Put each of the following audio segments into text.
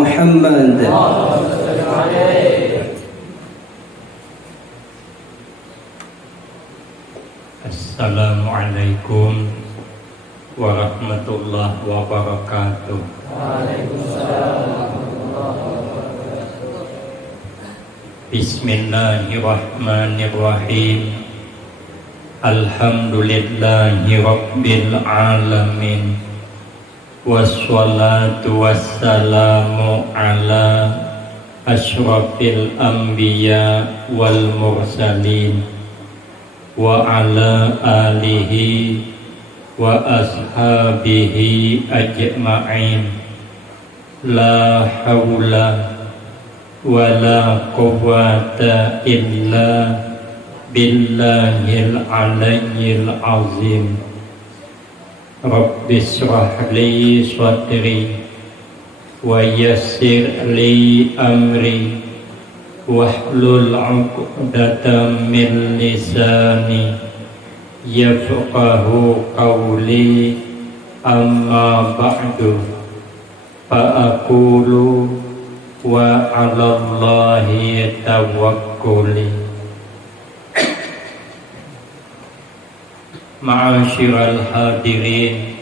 محمد. Assalamualaikum warahmatullahi wabarakatuh. Bismillahirrahmanirrahim. Alhamdulillahi rabbil alamin. Wassalatu wassalamu ala asyrafil anbiya wal mursalin wa ala alihi wa ashabihi ajma'in. La hawla wa la quwwata illa billahil aliyyil azim. Rabbi shrah li sadri wa yassir li amri wahlul 'uqdatam min lisani yafqahu qawli. Amma ba'du, fa aqulu wa 'alallahi tawakkuli. Ma'asyiral hadirin,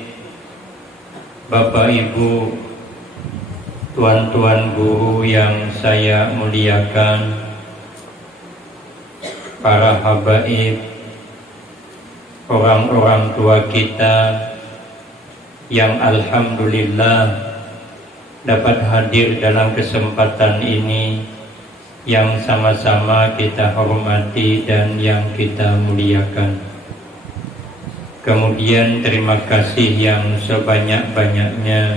Bapak Ibu, tuan-tuan guru yang saya muliakan, para habaib, orang-orang tua kita yang alhamdulillah dapat hadir dalam kesempatan ini, yang sama-sama kita hormati dan yang kita muliakan. Kemudian terima kasih yang sebanyak-banyaknya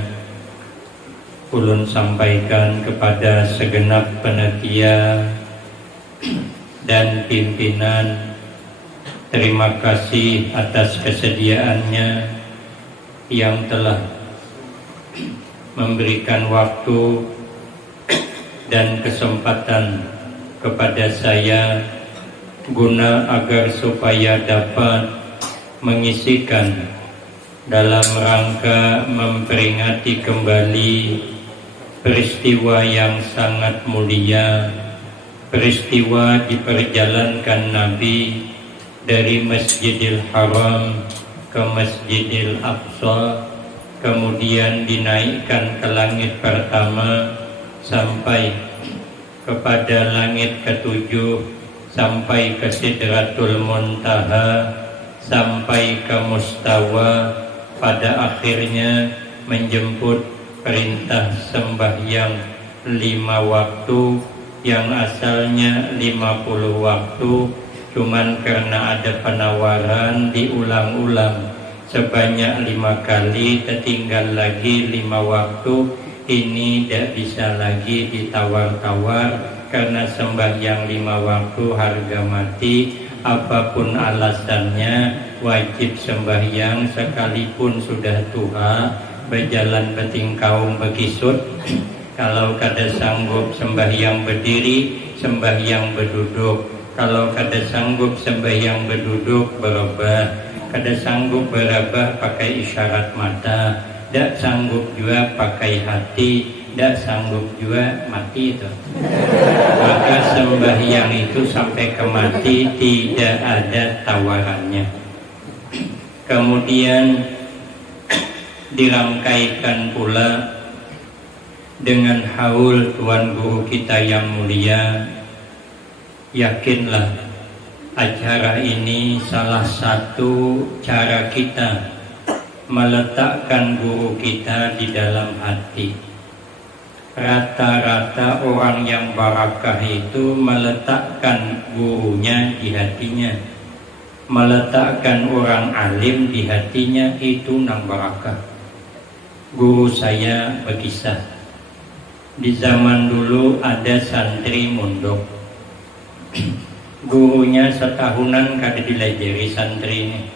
ulun sampaikan kepada segenap panitia dan pimpinan. Terima kasih atas kesediaannya yang telah memberikan waktu dan kesempatan kepada saya guna agar supaya dapat mengisikan dalam rangka memperingati kembali peristiwa yang sangat mulia, peristiwa diperjalankan Nabi dari Masjidil Haram ke Masjidil Aqsa, kemudian dinaikkan ke langit pertama sampai kepada langit ketujuh, sampai ke Sidratul Muntaha, sampai ke Mustawa, pada akhirnya menjemput perintah sembahyang 5 waktu yang asalnya 50 waktu, cuman karena ada penawaran diulang-ulang sebanyak 5 kali, tertinggal lagi 5 waktu. Ini tidak bisa lagi ditawar-tawar karena sembahyang 5 waktu harga mati. Apapun alasannya wajib sembahyang, sekalipun sudah tua, berjalan betingkaung bekisut. Kalau kada sanggup sembahyang berdiri, sembahyang berduduk. Kalau kada sanggup sembahyang berduduk, berubah. Kada sanggup berubah, pakai isyarat mata. Tidak sanggup juga pakai hati. Tidak sanggup juga mati itu. Maka sembahyang itu sampai ke mati tidak ada tawarannya. Kemudian dirangkaikan pula dengan haul Tuan Guru kita yang mulia. Yakinlah acara ini salah satu cara kita meletakkan guru kita di dalam hati. Rata-rata orang yang barakah itu meletakkan gurunya di hatinya, meletakkan orang alim di hatinya, itu nang barakah. Guru saya berkisah, di zaman dulu ada santri mondok. Gurunya setahunan kada dilajari santri ini,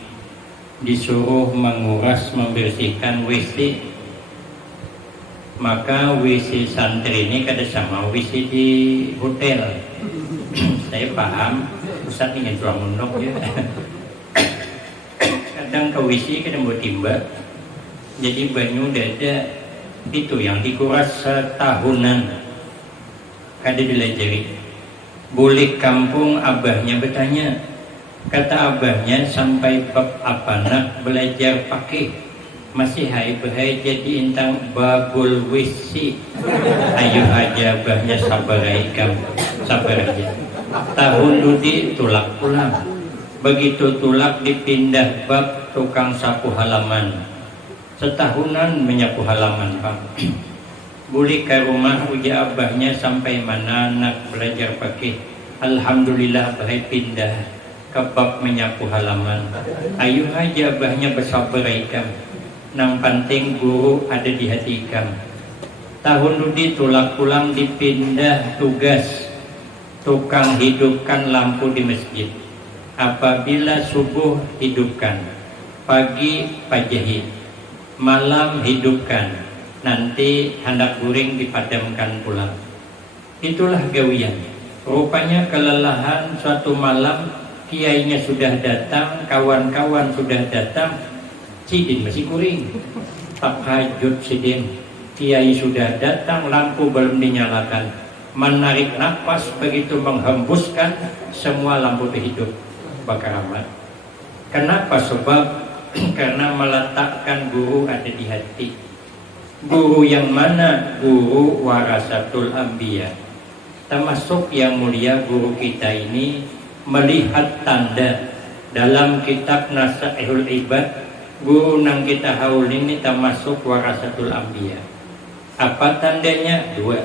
disuruh menguras membersihkan WC. Maka WC santri ini kada sama WC di hotel. Saya paham, Ustaz ingin jual mondok ya. Kadang ke WC kadang buat timba, jadi banyu dada Itu yang dikuras setahunan. Kada dilajari. Bulik kampung abahnya bertanya. Kata abahnya sampai bab apa nak belajar pakai. Masih hai bahai jadi intang babul wisi. Ayo aja abahnya sabar ikam. Sabar aja. Tahun dudi tulak pulang. Begitu tulak dipindah bab tukang sapu halaman. Setahunan menyapu halaman Pak. Buli ke rumah uji abahnya sampai mana nak belajar pakai. Alhamdulillah bahai pindah ke bab menyapu halaman. Ayo aja abahnya bersabar ikam. Nang penting guru ada di hati ikam. Tahun dudi tulak pulang dipindah tugas tukang hidupkan lampu di masjid. Apabila subuh hidupkan, pagi pajahit, malam hidupkan, nanti hendak guring dipadamkan pulang. Itulah gawian. Rupanya kelelahan suatu malam, kiainya sudah datang, kawan-kawan sudah datang, sidin masih guring. Tahajud sidin, kiai sudah datang, lampu belum dinyalakan. Menarik nafas begitu menghembuskan, semua lampu hidup. Bakaramat. Kenapa? Sebab karena meletakkan guru ada di hati. Guru yang mana? Guru warasatul anbiya. Termasuk yang mulia guru kita ini melihat tanda dalam kitab Nasaihul Ibad. Guru nang kita haul ini termasuk warasatul anbiya. Apa tandanya? Dua.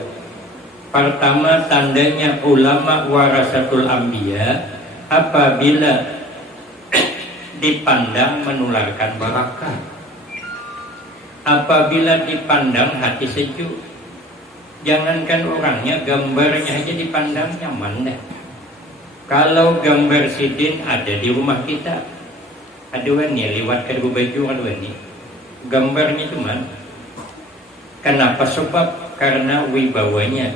Pertama, tandanya ulama warasatul anbiya apabila dipandang menularkan barakah. Apabila dipandang hati sejuk. Jangankan orangnya, gambarnya aja dipandang nyaman dah. Kalau gambar sidin ada di rumah kita, aduan nih lewat ke baju aduan nih. Gambarnya cuman. Kenapa? Sebab karena wibawanya.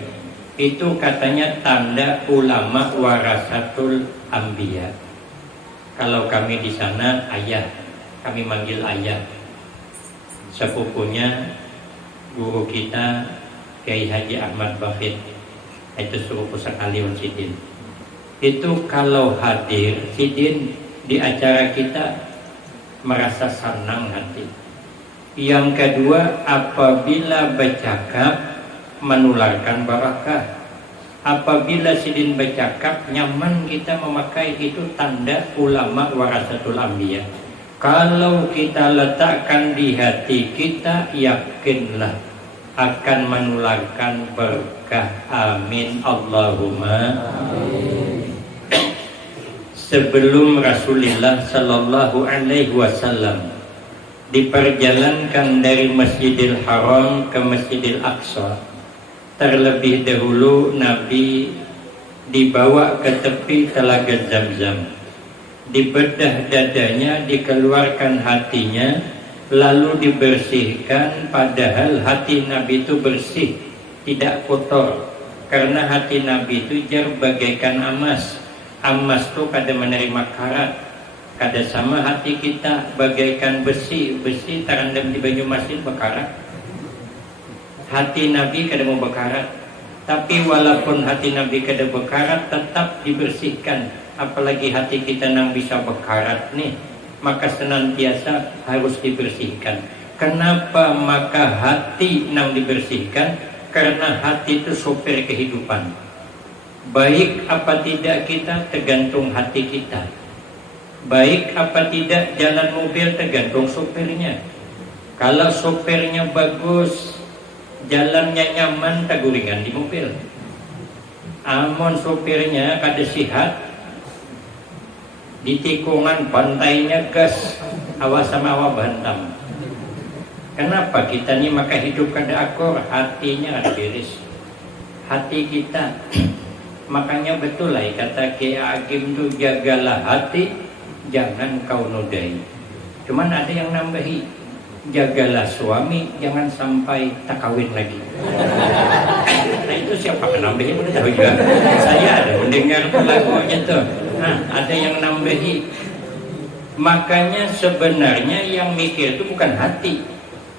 Itu katanya tanda ulama warasatul anbiya. Kalau kami di sana ayah, kami manggil ayah. Sepupunya guru kita Kiai Haji Ahmad Bafid, itu sepupu sekali sidin. Itu kalau hadir sidin di acara kita merasa senang hati. Yang kedua, apabila bercakap menularkan barakah. Apabila sidin bercakap nyaman kita memakai, itu tanda ulama warasatul anbiya. Kalau kita letakkan di hati kita, yakinlah akan menularkan berkah. Amin Allahumma amin. Sebelum Rasulullah sallallahu alaihi wasallam diperjalankan dari Masjidil Haram ke Masjidil Aqsa, terlebih dahulu Nabi dibawa ke tepi telaga Zamzam, dibedah dadanya, dikeluarkan hatinya, lalu dibersihkan. Padahal hati Nabi itu bersih, tidak kotor, karena hati Nabi itu jar bagaikan emas. Emas itu kada menerima karat. Kada sama hati kita, bagaikan besi. Besi terendam di banyu masin bekarat. Hati Nabi kada mau bekarat. Tapi walaupun hati Nabi kada bekarat, tetap dibersihkan. Apalagi hati kita nang bisa bekarat nih, maka senantiasa harus dibersihkan. Kenapa maka hati nang dibersihkan? Karena hati itu sopir kehidupan. Baik apa tidak kita tergantung hati kita. Baik apa tidak jalan mobil tergantung sopirnya. Kalau sopirnya bagus, jalannya nyaman, taguringan di mobil. Amun sopirnya kada sihat, di tikungan pantainya gas, awas sama awas bantam. Kenapa kita ni maka hidup kada akor? Hatinya ada beres. Hati kita. Makanya betul lah kata Kiai Agim tu, jagalah hati, jangan kau nodai. Cuman ada yang nambahi, jagalah suami, jangan sampai tak kawin lagi. Nah itu siapa yang nambahi? Boleh tahu juga. Saya ada mendengar lagunya tuh. Nah ada yang nambahi. Makanya sebenarnya yang mikir itu bukan hati,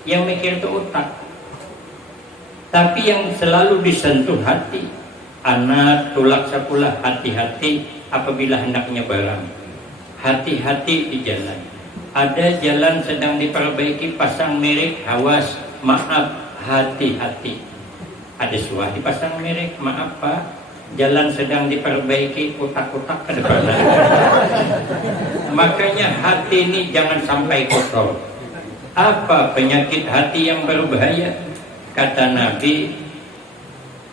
yang mikir itu otak. Tapi yang selalu disentuh hati, anak tulak sekolah, hati-hati apabila hendaknya barang, hati-hati di jalan. Ada jalan sedang diperbaiki, pasang merek, awas, maaf, hati-hati. Ada suah dipasang merek, maaf Pak, jalan sedang diperbaiki, kotak-kotak ke depan. Makanya hati ini jangan sampai kotor. Apa penyakit hati yang berbahaya? Kata Nabi,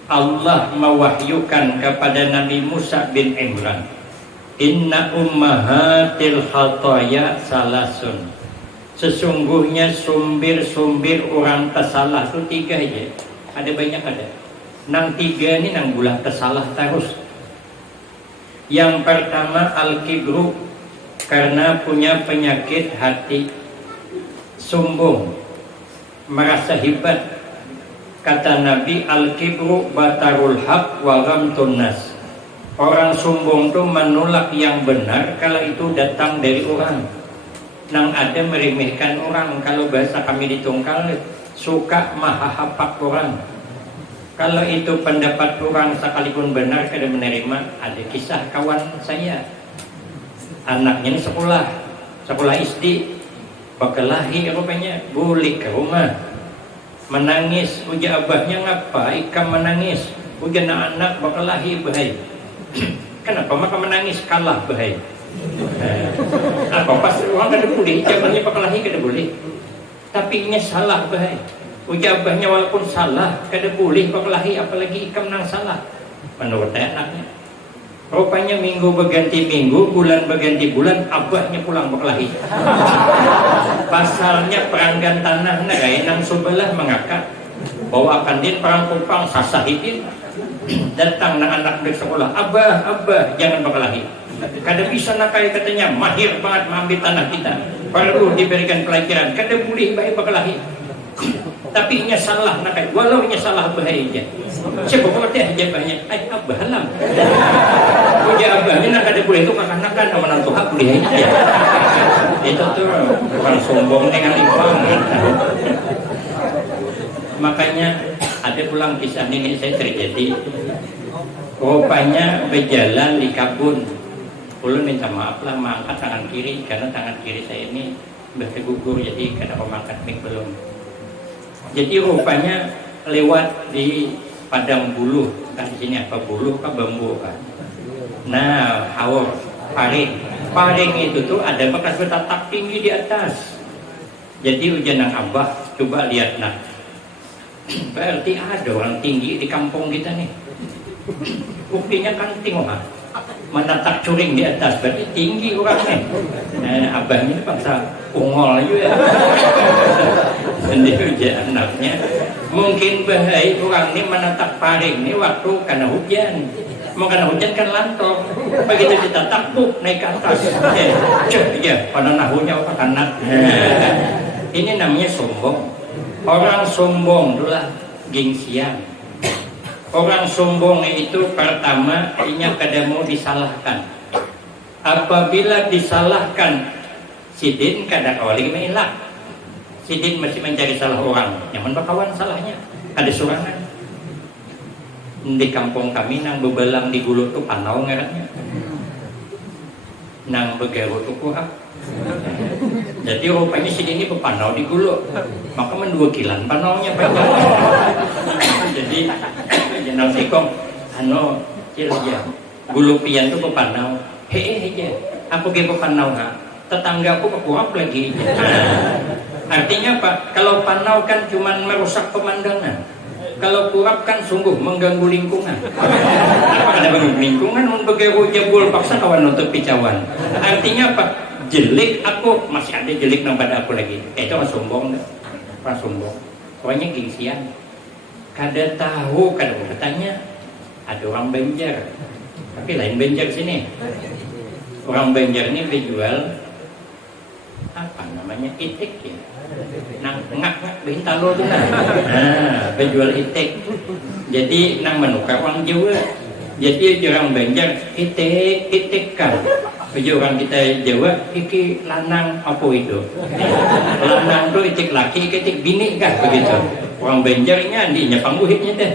Allah mewahyukan kepada Nabi Musa bin Imran, inna ummahatil khataya salasun. Sesungguhnya sumbir-sumbir orang tersalah itu 3 aja. Ada banyak ada. Nang 3 ini nang bulah tersalah terus. Yang pertama al-kibru, karena punya penyakit hati, sombong, merasa hebat. Kata Nabi, al-kibru batarul haq wa ghamtun nas. Orang sombong itu menolak yang benar kalau itu datang dari orang. Nang ada meremehkan orang, kalau bahasa kami di Tungkal, suka mahahapak orang. Kalau itu pendapat orang sekalipun benar kada menerima. Ada kisah kawan saya, anaknya ini sekolah SD, bekelahi rupanya, bulik ke rumah, menangis. Uja abahnya ngapa ikam menangis? Uja anak bekelahi bahai. Kenapa maka menangis? Kalah bahai. Apa pas orang kada boleh, jamannya bekelahi kada boleh. Tapi ini salah bahai. Ujabahnya walaupun salah kada boleh bekelahi, apalagi ikam nang salah. Menurut anaknya. Rupanya minggu berganti minggu, bulan berganti bulan, abahnya pulang bekelahi. Pasalnya peranggan tanah nerai nang sebelah mengakak bahwa akan din perang kupang sasahidin. Datang nang anak dari sekolah, abah jangan bekelahi. Kada bisa nakai, katanya mahir banget mengambil tanah kita, perlu diberikan pelajaran. Kada boleh baik bekelahi. Tapi nya salah nakai, walau nya salah bahaya. Siapa mengerti aja banyak, abah halam. Uja abahnya nak kada boleh itu kakak-kakak sama nang Tuhan boleh aja. Itu tuh orang sombong dengan ipang. Makanya ada pulang kisah ini saya terjadi. Rupanya berjalan di kabun. Ulun minta maaf lah mengangkat tangan kiri karena tangan kiri saya ini bergugur, jadi kada mengangkat mic belum. Jadi rupanya lewat di padang buluh, kan di sini apa buluh apa bambu kan. Nah, haur, paring itu tuh ada bekas betatak tinggi di atas. Jadi ujian nang abah coba lihat nak. Berarti ada orang tinggi di kampung kita nih. Buktinya kan tengok mendatak curing di atas, berarti tinggi orangnya. Nah, abahnya ini bangsa ungol juga ya. Sendiri aja anaknya. Mungkin bahaya orang ini menatap paring ini waktu karena hujan. Mau karena hujan kan lantok. Begitu kita takbuk naik ke atas. Ya, pada nahunya apa kanak. Ini namanya sombong. Orang sombong itulah gengsian. Orang sombong itu pertama inya kada mau disalahkan. Apabila disalahkan, sidin kada kawali mengelak. Sidin masih mencari salah orang. Nyaman bakawan salahnya. Ada surangan. Di kampung kami nang bebelang di gulu tu panau ngarannya. Nang begaru tu kuah. Jadi rupanya sidin ini bepanau di gulu. Maka mendua kilan panaunya banyak. Jadi jenal sikong cilja gulu pian tu pepanau hehehe aku ge pepanau ha tetanggaku kekuap lagi. Artinya apa? Kalau panau kan cuma merusak pemandangan, kalau kurap kan sungguh mengganggu lingkungan. Apa ada mengganggu lingkungan untuk jebul paksa kawan nutup picawan. Artinya apa? Jelek aku masih ada jelek nang pada aku lagi. Itu kan sombong dah. Pas sombong pokoknya gengsian. Kada tahu, kada bertanya. Ada orang Banjar, tapi lain Banjar sini. Orang Banjar ini berjual apa namanya, itik ya. Nang ngak bintalo tu nah. Berjual itik. Jadi nang menukar orang Jawa. Jadi orang Banjar itik kan. Bagi orang kita Jawa, iki lanang apa itu? Lanang tu itik laki, itik bini kan begitu. orang Banjarnya dinya pangguhitnya deh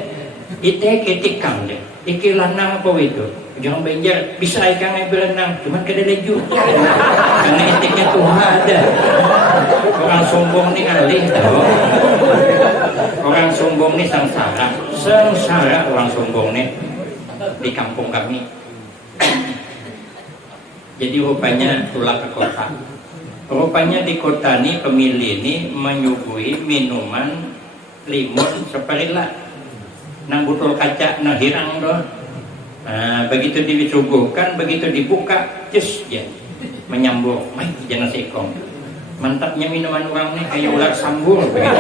ite ketikam deh iki lanang apa itu jangan Banjar bisa ikan berenang cuman kada leju karena itiknya Tuhan ada orang sombong nih alih tahu orang sombong nih sengsara orang sombong nih di kampung kami. Jadi rupanya tulah ke kota. Rupanya di kota ini pemilih ini menyuguhi minuman limun seperila nang botol kaca nang hirang doh. Nah, begitu disuguhkan, begitu dibuka, cus ya menyambung, main jangan sekong. Mantapnya minuman orang ini kayak ular sambung begitu.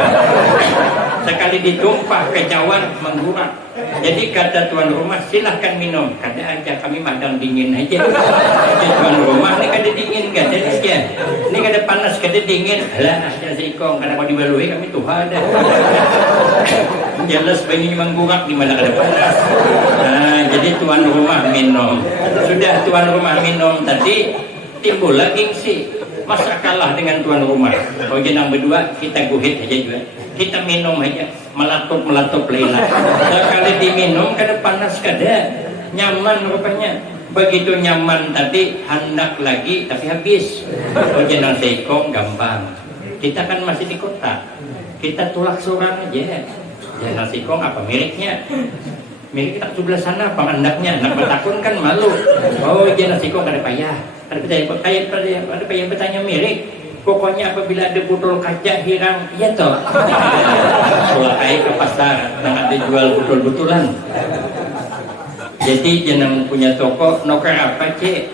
Sekali ditumpah ke cawan menggurak. Jadi kata tuan rumah silahkan minum. Kada aja kami madang dingin aja. Jadi tuan rumah ini kada dingin kada aja. Ini kada panas kada dingin. Alah aja sikong kada mau dibalui kami tuh ada. Jelas begini menggurak di mana kada panas. Nah, jadi tuan rumah minum. Sudah tuan rumah minum tadi timbul lagi sih. Masa kalah dengan tuan rumah. Oh jenang berdua kita guhit aja juga. Kita minum aja melatup lelah. Sekali diminum kada panas kada nyaman rupanya. Begitu nyaman tadi hendak lagi tapi habis. Oh jenang seikong gampang. Kita kan masih di kota. Kita tulak seorang aja. Jenang seikong apa miliknya? Milik kita sebelah sana pangandaknya. Nak bertakun kan malu. Oh jenang seikong kada payah. Ada yang bertanya milik. Pokoknya apabila ada botol kaca hirang, iya toh. Sulakai ke pasar, nang ada jual botol-botolan. Jadi jangan punya toko, noker apa cek?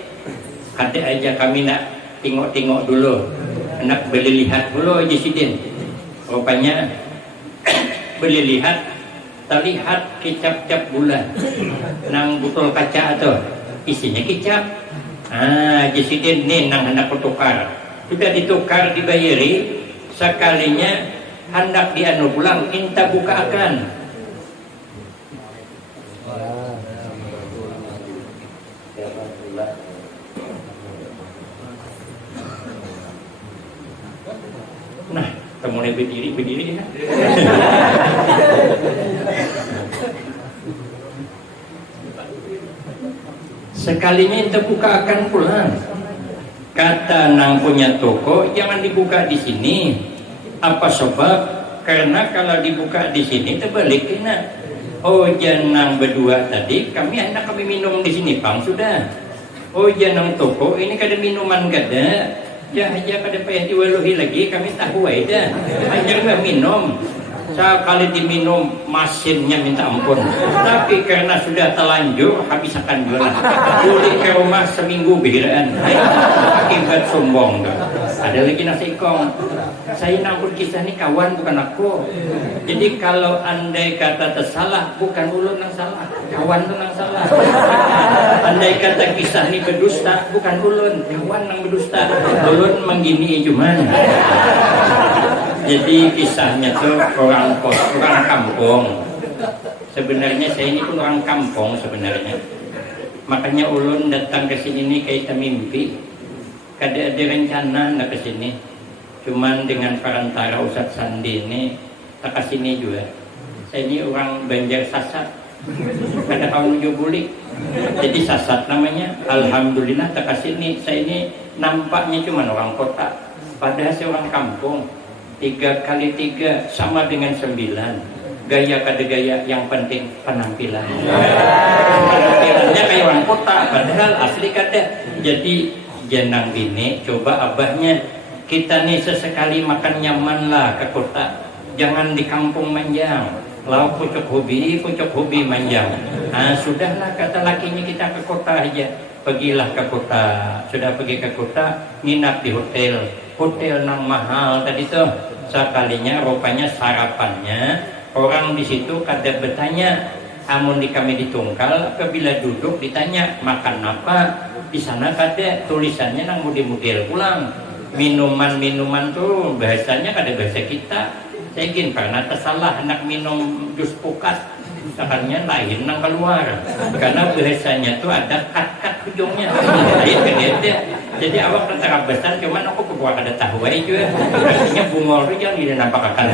Ada aja kami nak tengok-tengok dulu, nak beli lihat dulu aja sidin. Rupanya beli lihat, terlihat kicap-cap gula, nang botol kaca atau isinya kicap. Jasidin nih nang hendak bertukar. Sudah ditukar dibayari sekalinya hendak dianu pulang kita buka akan. Nah, mulai berdiri ya. Sekalinya kita buka akan pulang. Kata nang punya toko jangan dibuka di sini. Apa sebab? Karena kalau dibuka di sini terbalik kena. Oh jangan berdua tadi kami minum di sini pang sudah. Oh jangan toko ini kada minuman kada. Ya aja kada payah diwaluhi lagi kami tahu aja. Hanya minum. Sekali diminum masinnya minta ampun. Tapi karena sudah telanjur habiskan gula. Balik ke rumah seminggu behiraan. Akibat sombong. Ada lagi nasi ikong. Saya nampun kisah ini kawan bukan aku. Jadi kalau andai kata tersalah bukan ulun yang salah, kawan itu yang salah. Andai kata kisah ini berdusta bukan ulun, kawan yang berdusta. Ulun menggini cuman. Jadi kisahnya tuh orang kampung. Sebenarnya saya ini pun orang kampung sebenarnya. Makanya ulun datang ke sini ini kayak mimpi. Kada ada rencana nak ke sini. Cuman dengan perantara Ustadz Sandi ini tak ke sini juga. Saya ini orang Banjar Sasat. Kada kau nuju bulik. Jadi Sasat namanya. Alhamdulillah tak ke sini. Saya ini nampaknya cuman orang kota. Padahal saya orang kampung. 3 kali 3 sama dengan 9. Gaya kada gaya yang penting penampilan. Penampilannya kayak orang kota padahal asli kada. Jadi jenang bini coba abahnya kita nih sesekali makan nyaman lah ke kota. Jangan di kampung manjang. Lau pucuk hobi manjang. Sudahlah kata lakinya kita ke kota aja. Pergilah ke kota. Sudah pergi ke kota nginap di hotel nang mahal tadi tuh. Sekalinya rupanya sarapannya orang di situ kada bertanya. Amun di kami ditungkal apabila duduk ditanya makan apa, di sana kada tulisannya nang model-model pulang. Minuman tuh bahasanya kada bahasa kita. Saya ingin karena tersalah anak minum jus pukat misalkannya lain nang keluar karena bahasanya tuh ada kat-kat ujungnya lain kedede. Jadi awak terabastan cuman aku kebuat ada tahu aja juga. Artinya bungol itu jangan tidak nampak akan.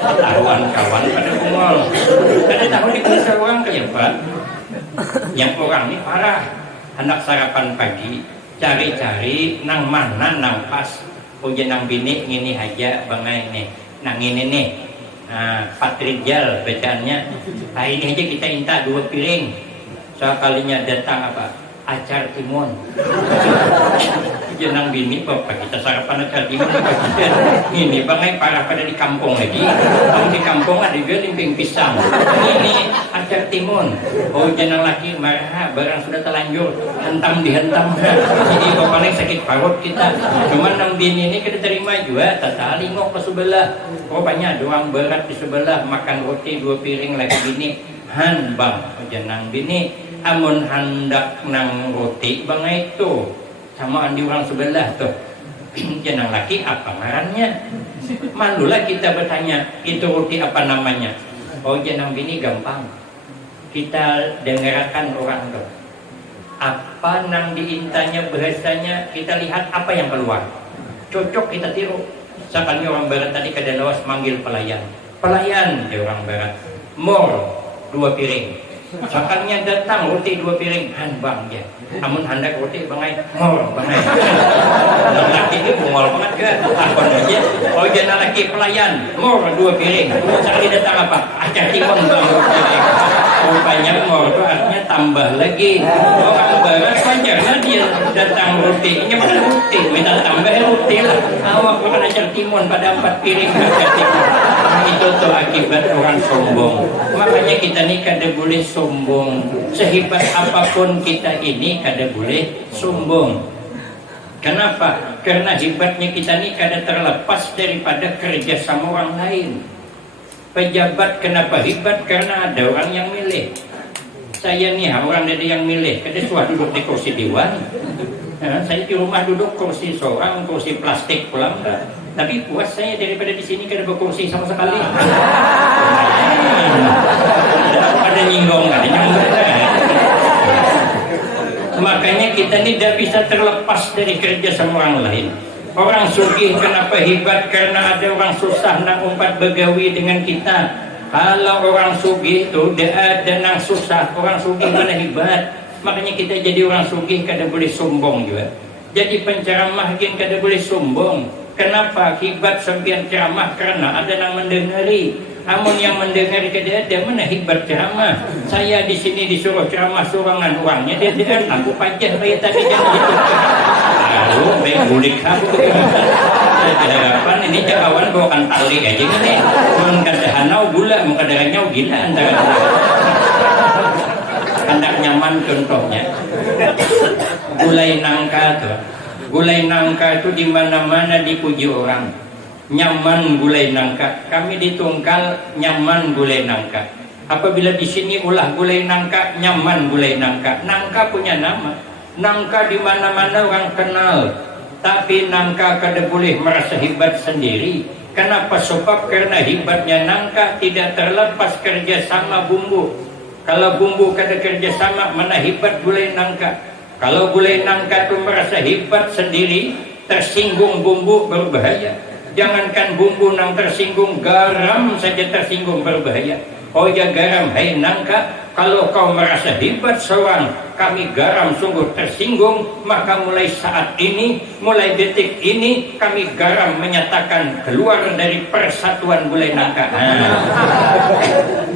Tahuan kawan pada bungol. Ada tahu di kuliah orang kayak Pak. Yang orang ini parah. Anak sarapan pagi cari-cari nang mana nang pas. Ujian nang bini ngini aja bangai nih. Nang ini nih. Patrijal bacaannya. Nah ini aja kita minta 2 piring. Sekalinya datang apa? Acar timun. Jenang bini bapak kita sarapan acar timun. Ini bangai parah pada di kampung lagi. Kalau di kampung ada juga limping pisang. Ini acar timun. Oh jenang laki marah barang sudah terlanjur hentam dihentam. Jadi paling sakit parut kita. Cuman nang bini ini kita terima juga. Tata lingok ke sebelah. Rupanya doang berat di sebelah makan roti 2 piring lagi bini. Han bang jenang bini amun hendak nang roti bang itu sama andi orang sebelah tuh jenang laki apa ngarannya malulah kita bertanya itu roti apa namanya. Oh jenang bini gampang kita dengarkan orang tuh apa nang diintanya bahasanya kita lihat apa yang keluar cocok kita tiru. Sekali orang barat tadi kada lawas manggil pelayan dia orang barat mor 2 piring. Sakannya datang roti 2 piring han bang ya. Namun hendak roti bangai mor bangai. Laki ini bungol banget ke takon aja. Oh jangan laki pelayan mor 2 piring. Sekali datang apa? Acar timun bang 2 piring. Rupanya mor itu artinya tambah lagi. Orang barat wajarnya dia datang roti. Ini bukan roti, minta tambah roti lah. Awak bukan acar timun pada 4 piring acar timun. Itu tuh akibat orang sombong. Makanya kita ini kada boleh sombong. Sehebat apapun kita ini kada boleh sombong. Kenapa? Karena hebatnya kita ini kada terlepas daripada kerja sama orang lain. Pejabat kenapa hebat? Karena ada orang yang milih. Saya nih orang dari yang milih. Kada suah duduk di kursi dewan. Saya di rumah duduk kursi seorang, kursi plastik pulang enggak. Tapi puas saya daripada di sini kada berkursi sama sekali. Ada nyinggong ada nyambung. Makanya kita ini tidak bisa terlepas dari kerja sama orang lain. Orang sugih kenapa hebat? Karena ada orang susah nak umpat begawi dengan kita. Kalau orang sugih itu tidak ada nang susah. Orang sugih mana hebat? Makanya kita jadi orang sugih kada boleh sombong juga. Jadi penceramah gin kada boleh sombong. Kenapa? Hebat sampian ceramah karena ada yang mendengari. Namun yang mendengari kada ada mana hebat ceramah. Saya di sini disuruh ceramah surangan orangnya dia tidak aku pajak saya tadi jangan gitu. Lalu main bulik aku. Harapan ini kawan bawakan tali aja ini. Mun kada hanau gula, mun kada nyau gila antara. Hendak nyaman contohnya. Gulai nangka tuh. Gulai nangka itu di mana-mana dipuji orang. Nyaman gulai nangka. Kami di Tungkal nyaman gulai nangka. Apabila di sini ulah gulai nangka, nyaman gulai nangka. Nangka punya nama. Nangka di mana-mana orang kenal. Tapi nangka kada boleh merasa hebat sendiri. Kenapa? Sebab karena hebatnya nangka tidak terlepas kerjasama bumbu. Kalau bumbu kada kerjasama, mana hebat gulai nangka. Kalau gulai nangka itu merasa hebat sendiri, tersinggung bumbu berbahaya. Jangankan bumbu nang tersinggung, garam saja tersinggung berbahaya. Oh ya garam, hai nangka, kalau kau merasa hebat seorang, kami garam sungguh tersinggung, maka mulai saat ini, mulai detik ini, kami garam menyatakan keluar dari persatuan gulai nangka.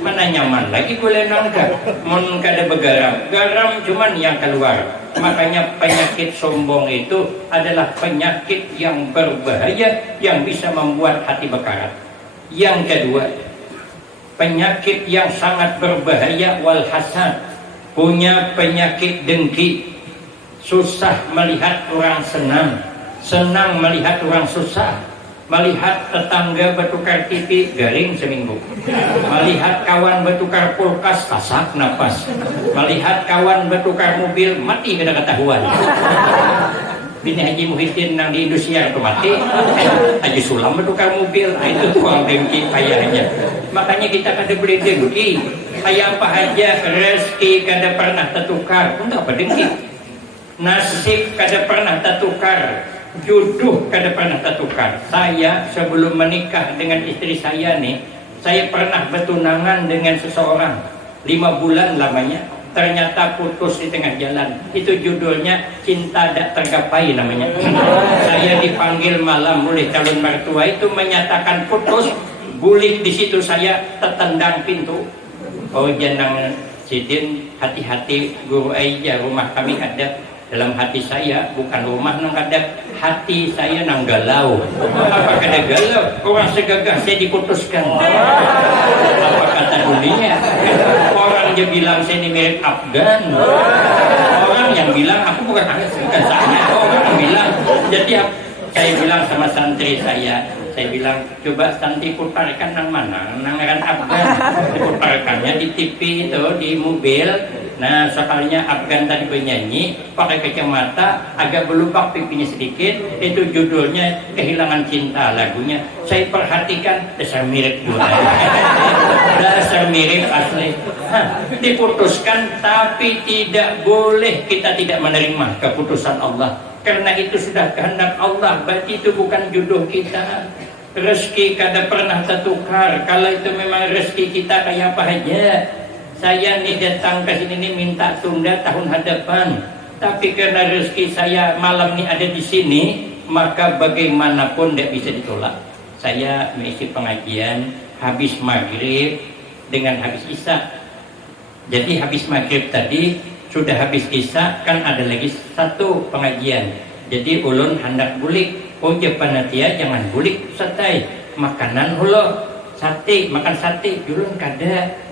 Mana nyaman lagi gulai nangka, mun kada begaram, garam cuman yang keluar. Makanya penyakit sombong itu adalah penyakit yang berbahaya yang bisa membuat hati berkarat. Yang kedua, penyakit yang sangat berbahaya wal hasad, punya penyakit dengki, susah melihat orang senang, senang melihat orang susah. Melihat tetangga bertukar TV garing seminggu, melihat kawan bertukar kulkas sasak napas, melihat kawan bertukar mobil mati kada ketahuan. Bini Haji Muhyiddin nang di Indosiar itu mati, Haji Sulam bertukar mobil, itu tuang dengki payahnya. Makanya kita kada boleh dengki. Kayak apa aja rezeki kada pernah tertukar, untuk apa dengki? nasib kada pernah tertukar, jodoh kada pernah tertukar. Saya sebelum menikah dengan istri saya nih, saya pernah bertunangan dengan seseorang 5 bulan lamanya, ternyata putus di tengah jalan. Itu judulnya cinta tak tergapai namanya. Saya dipanggil malam oleh calon mertua itu menyatakan putus, bulik di situ saya tertendang pintu. Oh jangan sidin, hati-hati guru aja, rumah kami ada. Dalam hati saya bukan rumah nang kadap, hati saya nang galau. Apa kada galau? Orang segagah saya diputuskan. Apa kata dunia? Orang dia bilang saya ini mirip Afgan. Orang yang bilang aku bukan saya. Orang yang bilang. Jadi saya bilang sama santri saya bilang coba santri putarkan nang mana? Nang ngaran Afgan. Diputarkannya di TV itu, di mobil. Nah, soalnya Afgan tadi bernyanyi pakai kacamata, agak berlubang pipinya sedikit. Itu judulnya Kehilangan Cinta lagunya. Saya perhatikan dasar mirip juga. Dasar mirip asli. Diputuskan, tapi tidak boleh kita tidak menerima keputusan Allah. Karena itu sudah kehendak Allah. Berarti itu bukan jodoh kita. Rezeki kada pernah tertukar. Kalau itu memang rezeki kita kayak apa aja. Saya nih datang ke sini nih minta tunda tahun hadapan, tapi karena rezeki saya malam ini ada di sini, maka bagaimanapun tidak bisa ditolak. Saya mengisi pengajian habis maghrib dengan habis isya. Jadi habis maghrib tadi sudah habis isya, kan ada lagi satu pengajian. Jadi ulun hendak bulik. Oh panitia jangan bulik satai, makanan hulo sate, makan sate ulun kada.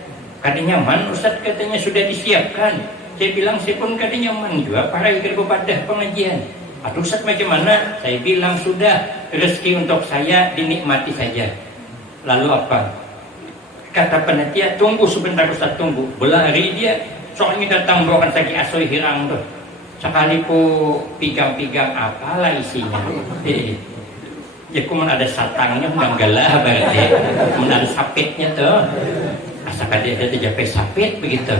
Kada nyaman, Ustaz katanya sudah disiapkan. Saya bilang saya pun kada nyaman juga para ikut kepada pengajian. Aduh Ustaz macam mana? Saya bilang sudah, rezeki untuk saya dinikmati saja. Lalu apa? Kata panitia, tunggu sebentar Ustaz, tunggu. Belari dia, soalnya datang bawakan lagi asoi hirang tuh. Sekali po pigang-pigang apalah isinya. Ya kuman ada satangnya, menggalah berarti. Kuman ada sapitnya tuh. Asalkan dia terjapai sapit begitu.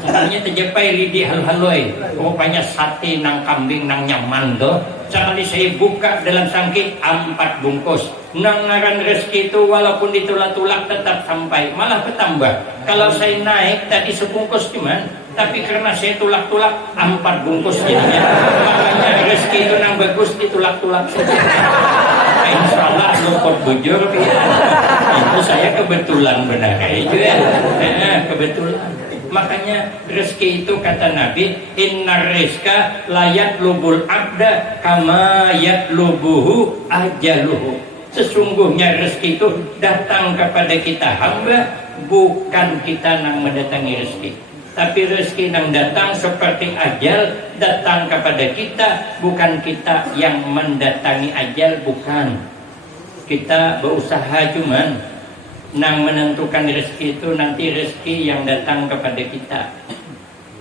Sebenarnya terjapai lidi hal-haloi. Rupanya sate nang kambing nang nyaman tuh. Sekali saya buka dalam sangkit 4 bungkus. Nang ngaran rezeki itu walaupun ditulak-tulak tetap sampai, malah bertambah. Kalau saya naik tadi sebungkus cuman, tapi karena saya tulak-tulak 4 bungkus jadinya. Makanya rezeki itu nang bagus ditulak-tulak saja. Insya Allah luput bujur ya. Itu saya kebetulan benar itu ya. Kebetulan. Makanya rezeki itu kata Nabi, innar rizqa layat lubul abda kama yatlubuhu ajaluhu. Sesungguhnya rezeki itu datang kepada kita hamba, bukan kita yang mendatangi rezeki. Tapi rezeki yang datang seperti ajal datang kepada kita, bukan kita yang mendatangi ajal, bukan. Kita berusaha cuman nang menentukan rezeki itu nanti rezeki yang datang kepada kita.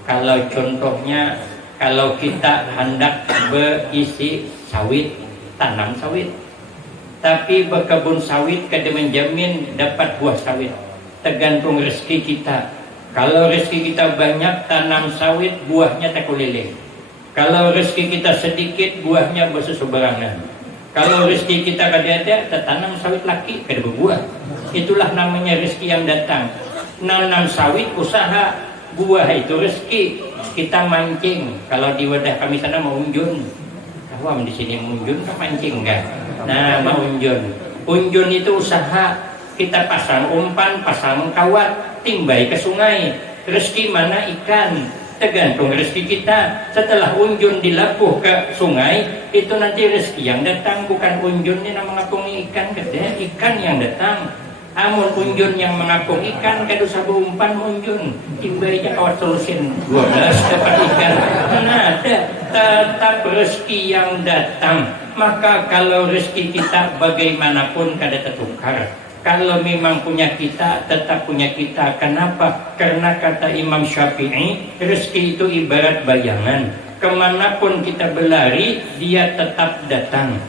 Kalau contohnya kalau kita hendak berisi sawit, tanam sawit. Tapi berkebun sawit kada menjamin dapat buah sawit. Tergantung rezeki kita. Kalau rezeki kita banyak tanam sawit, buahnya tak keliling. Kalau rezeki kita sedikit, buahnya berseberangan. Kalau rezeki kita kada ada, tanam sawit laki kada berbuah. Itulah namanya rezeki yang datang. Nanam sawit usaha, buah itu rezeki. Kita mancing. Kalau di wadah kami sana mau unjun. Awam di sini unjun kan mancing enggak? Nah, mau unjun. Unjun itu usaha. Kita pasang umpan, pasang kawat, timbai ke sungai. Rezeki mana ikan? Tergantung rezeki kita. Setelah unjun dilabuh ke sungai, itu nanti rezeki yang datang. Bukan unjun yang mengapungi ikan, kada ikan yang datang. Amun unjun yang mengapung ikan, kada usah umpan unjun. Timbainya kawat solusin 12 dapat ikan. Nah, ada tetap rezeki yang datang. Maka kalau rezeki kita bagaimanapun kada tertukar. Kalau memang punya kita, tetap punya kita. Kenapa? Karena kata Imam Syafi'i, rezeki itu ibarat bayangan. Kemanapun kita berlari, dia tetap datang.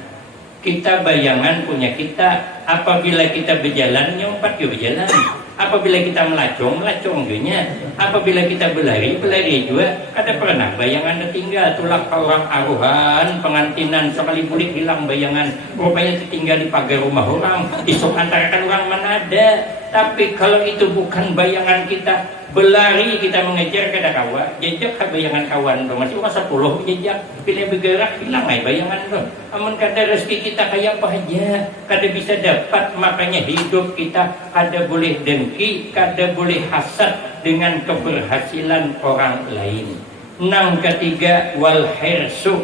Kita bayangan punya kita. Apabila kita berjalan, nyompat juga berjalan. Apabila kita melacong dunia. Apabila kita berlari juga. Kada pernah bayangan tinggal tulak orang aruhan, pengantinan sekali bulik hilang bayangan. Rupanya tertinggal di pagar rumah orang. Isok antarakan orang mana ada. Tapi kalau itu bukan bayangan kita, berlari kita mengejar kada kawan, jejak bayangan kawan dong. Masih orang 10 jejak, bila bergerak hilang bayangan dong. Amun kada rezeki kita kayak apa aja, kada bisa dapat, makanya hidup kita kada boleh dengki, kada boleh hasad dengan keberhasilan orang lain. Nang ketiga, wal hirsu,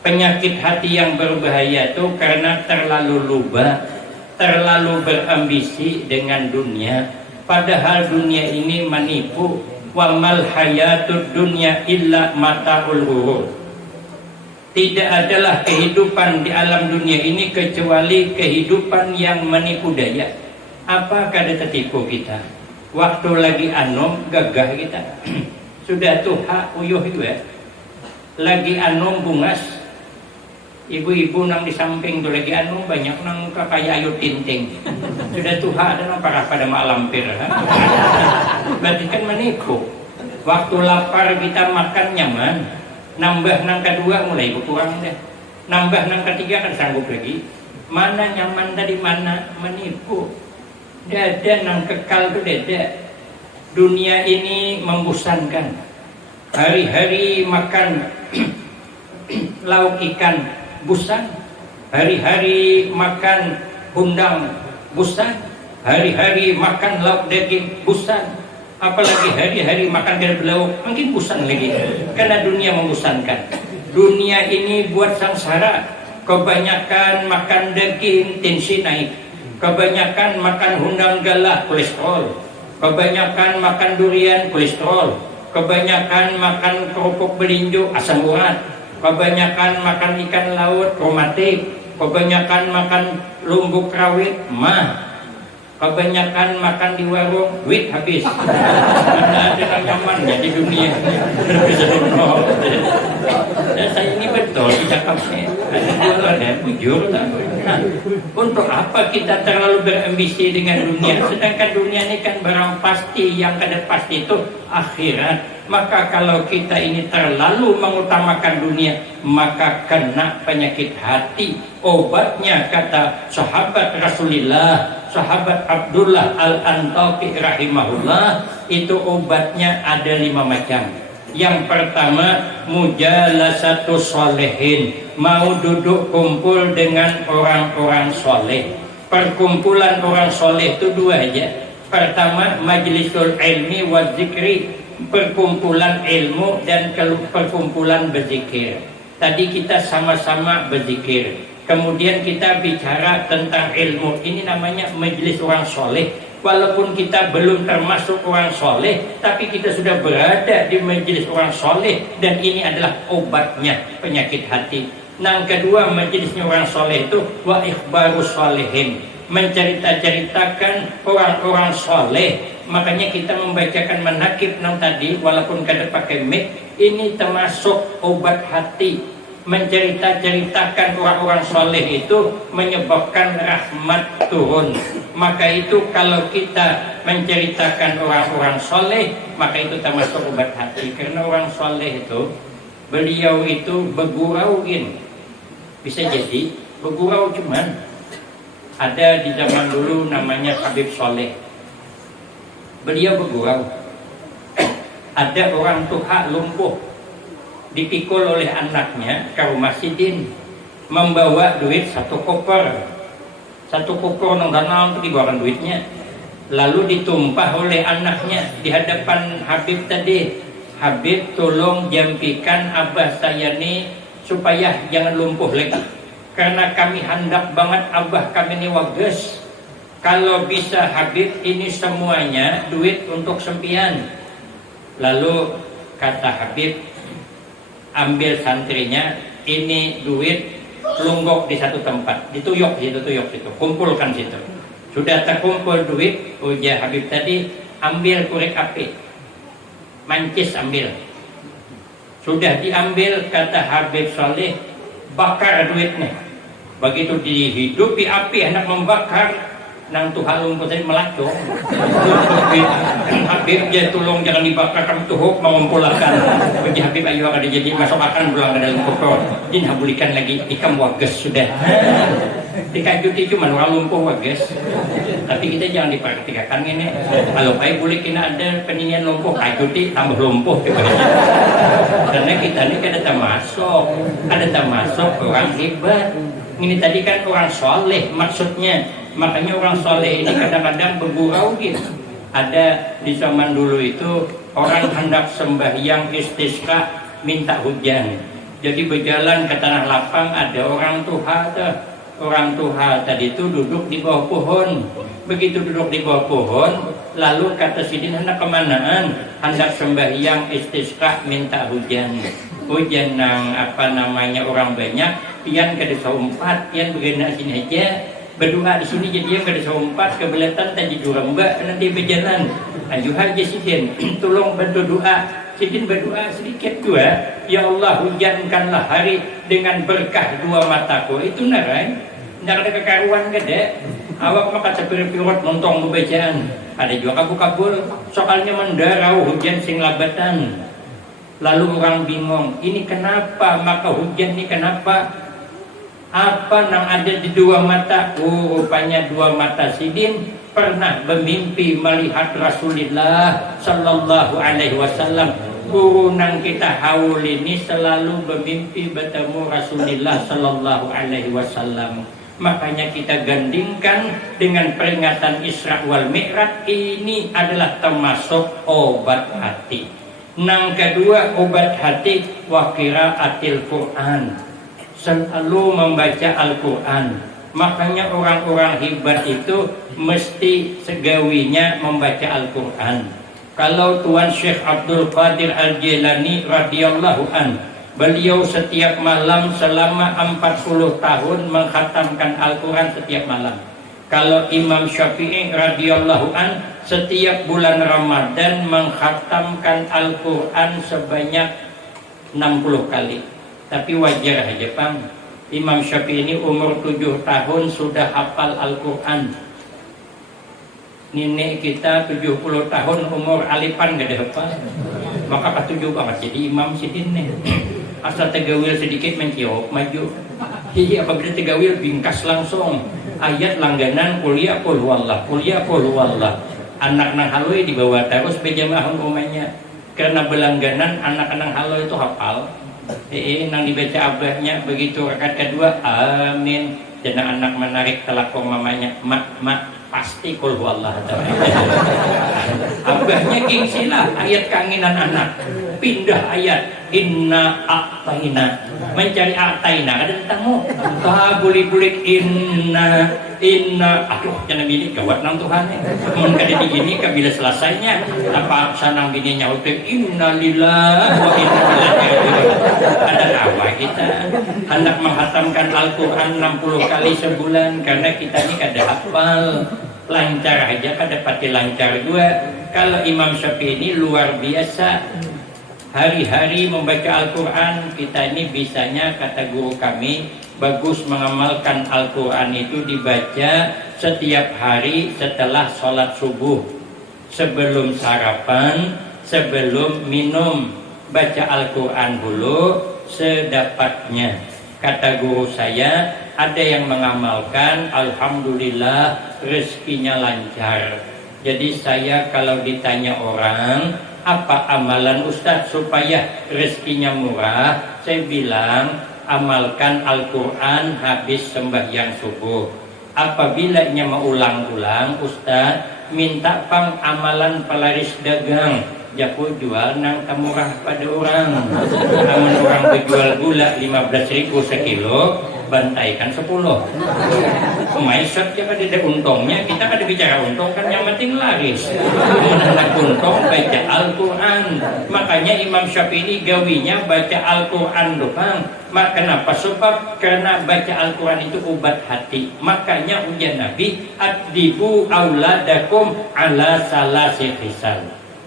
penyakit hati yang berbahaya itu karena terlalu luba, terlalu berambisi dengan dunia, padahal dunia ini menipu. Wa mal hayatud dunya illa mataul ghurur. Tidak adalah kehidupan di alam dunia ini kecuali kehidupan yang menipu daya. Apa kada tertipu kita? Waktu lagi anom gagah kita. Sudah tuha uyuh juga. Lagi anom bungas. Ibu-ibu nang di samping tu lagi anu banyak nang kayak ayu tinting. Sudah tuha ada nang pada mak lampir. Berarti kan menipu. Waktu lapar kita makan nyaman, nambah nang kedua mulai berkurang deh. Nambah nang ketiga kan sanggup lagi. Mana nyaman dari mana menipu. Dada nang kekal tu dada. Dunia ini membosankan. Hari-hari makan lauk ikan bosan, hari-hari makan undang bosan, hari-hari makan lauk daging bosan, apalagi hari-hari makan ikan belauk mungkin bosan lagi, karena dunia membosankan. Dunia ini buat sengsara. Kebanyakan makan daging tensi naik, kebanyakan makan undang galah kolesterol, kebanyakan makan durian kolesterol, kebanyakan makan kerupuk belinjo asam urat, kebanyakan makan ikan laut romatik, kebanyakan makan lumbuk rawit mah, kebanyakan makan di warung duit habis. Mana ada yang nyamannya di dunia. Dan saya ini betul cakapnya. Ada bujur tak? Nah, untuk apa kita terlalu berambisi dengan dunia? Sedangkan dunia ini kan barang pasti, yang kada pasti itu akhirat. Maka kalau kita ini terlalu mengutamakan dunia, maka kena penyakit hati. Obatnya kata sahabat Rasulullah, sahabat Abdullah Al-Antaqi rahimahullah, itu obatnya ada 5 macam. Yang pertama, mujalasatu solehin, mau duduk kumpul dengan orang-orang soleh. Perkumpulan orang soleh itu 2 aja. Pertama, majlisul ilmi wa zikri, perkumpulan ilmu dan perkumpulan berzikir. Tadi kita sama-sama berzikir, kemudian kita bicara tentang ilmu. Ini namanya majelis orang soleh. Walaupun kita belum termasuk orang soleh, tapi kita sudah berada di majelis orang soleh, dan ini adalah obatnya penyakit hati. Nah, kedua, majelisnya orang soleh itu wa ikhbarus solehin, mencerita-ceritakan orang-orang soleh. Makanya kita membacakan manakib nang tadi, walaupun kada pakai mic, ini termasuk obat hati. Mencerita-ceritakan orang-orang soleh itu menyebabkan rahmat turun. Maka itu kalau kita menceritakan orang-orang soleh, maka itu termasuk obat hati. Karena orang soleh itu, beliau itu bergurauin. Bisa jadi bergurau, cuman ada di zaman dulu namanya Habib Soleh. Beliau bergurau. Ada orang tua lumpuh, dipikul oleh anaknya ke rumah sidin, membawa duit 1 koper. 1 koper nang danau itu dibawakan duitnya, lalu ditumpah oleh anaknya di hadapan Habib tadi. Habib, tolong jampikan abah saya nih supaya jangan lumpuh lagi, karena kami hendak banget abah kami ini wages. Kalau bisa Habib, ini semuanya duit untuk sempian. Lalu kata Habib, ambil santrinya, ini duit lunggok di satu tempat, dituyok situ, kumpulkan situ. Sudah terkumpul duit, ujar Habib tadi, ambil korek api, mancis ambil. Sudah diambil, kata Habib Soleh, bakar duitnya. Begitu dihidupi api hendak membakar, nang Tuhan lumpuh tadi melacong. Habib dia tolong jangan dibakar kamu tuhuk mengumpulkan. Bagi Habib ayo ada jadi masuk akan pulang ke dalam koper. Jin habulikan lagi ikam wages sudah. Dikajuti cuma orang lumpuh wages. Tapi kita jangan diperhatikan ini. Kalau baik boleh kena ada peninian lumpuh, kajuti tambah lumpuh. Karena kita ini ada termasuk orang hebat. Ini tadi kan orang soleh maksudnya. Makanya orang soleh ini kadang-kadang bergurau gitu. Ada di zaman dulu itu orang hendak sembahyang istisqa minta hujan. Jadi berjalan ke tanah lapang ada orang tuha tuh. Orang tuha tadi itu duduk di bawah pohon. Begitu duduk di bawah pohon, lalu kata sidin hendak kemanaan? Hendak sembahyang istisqa minta hujan. Hujan nang orang banyak, pian kada saumpat, pian begini sini aja. Berdoa di sini jadi yang kada saumpat kebelatan tadi durang mbak nanti berjalan. Ayo aja sidin, tolong bantu doa. Sidin berdoa sedikit dua, ya Allah hujankanlah hari dengan berkah dua mataku. Itu narai, tidak ada kekaruan kada. Awak maka sepirot nontong bacaan. Ada juga kabul-kabul, soalnya mendarau hujan sing labatan. Lalu orang bingung, ini kenapa? Maka hujan ini kenapa? Apa yang ada di dua mata? Oh, rupanya dua mata sidin pernah bermimpi melihat Rasulullah Sallallahu Alaihi Wasallam. Guru nang kita haul ini selalu bermimpi bertemu Rasulullah Sallallahu Alaihi Wasallam. Makanya kita gandingkan dengan peringatan Isra wal Mi'raj, ini adalah termasuk obat hati. Nang kedua obat hati wa qiraatil Quran. Selalu membaca Al-Quran. Makanya orang-orang hebat itu mesti segawinya membaca Al-Quran. Kalau Tuan Syekh Abdul Qadir Al-Jilani radhiyallahu an, beliau setiap malam selama 40 tahun mengkhatamkan Al-Quran setiap malam. Kalau Imam Syafi'i radhiyallahu an setiap bulan Ramadan mengkhatamkan Al-Quran sebanyak 60 kali. Tapi wajar aja Bang, Imam Syafi'i ini umur 7 tahun sudah hafal Al-Quran. Nenek kita 70 tahun umur alifan gak ada hafal. Maka ketujuh banget jadi imam sidin nih. Asal tegawil sedikit menciok maju. Iya apabila tegawil bingkas langsung. Ayat langganan kuliah qul huwallah. Anak nang haloi dibawa terus berjamaah umumnya. Karena berlangganan anak nang haloi itu hafal. Nang dibaca abahnya begitu rakaat kedua amin. Jangan anak menarik telakong mamanya mak pasti qul huwallah. Abahnya gengsilah ayat kangenan anak. Pindah ayat inna a'taina. Mencari a'taina ada tamu. Bulik-bulik inna aduh jangan bini gawat nang Tuhan. Mun kada digini kabila selesainya apa sanang bininya utek inna lillahi wa inna ilaihi raji'un. Ada apa kita hendak menghatamkan Al-Qur'an 60 kali sebulan karena kita ini kada hafal. Lancar aja kada pati lancar juga. Kalau Imam Syafi'i ini luar biasa. Hari-hari membaca Al-Quran, kita ini bisanya kata guru kami bagus mengamalkan Al-Quran itu dibaca setiap hari setelah sholat subuh, sebelum sarapan, sebelum minum. Baca Al-Quran dulu sedapatnya. Kata guru saya, ada yang mengamalkan alhamdulillah rezekinya lancar. Jadi saya kalau ditanya orang apa amalan Ustadz supaya rezekinya murah, saya bilang amalkan Al-Quran habis sembahyang subuh. Apabila nya mau ulang-ulang Ustadz minta pang amalan pelaris dagang, jago jual nang murah pada orang. Namun orang berjual gula 15.000 sekilo, bantaikan 10. Maisat ya kan ada untungnya, kita kan bicara untung kan yang penting laris. Menanak untung baca Al-Quran. Makanya Imam Syafi'i gawinya baca Al-Quran doang. Kenapa? Sebab karena baca Al-Quran itu obat hati. Makanya ujian Nabi adibu auladakum ala salasi khisal.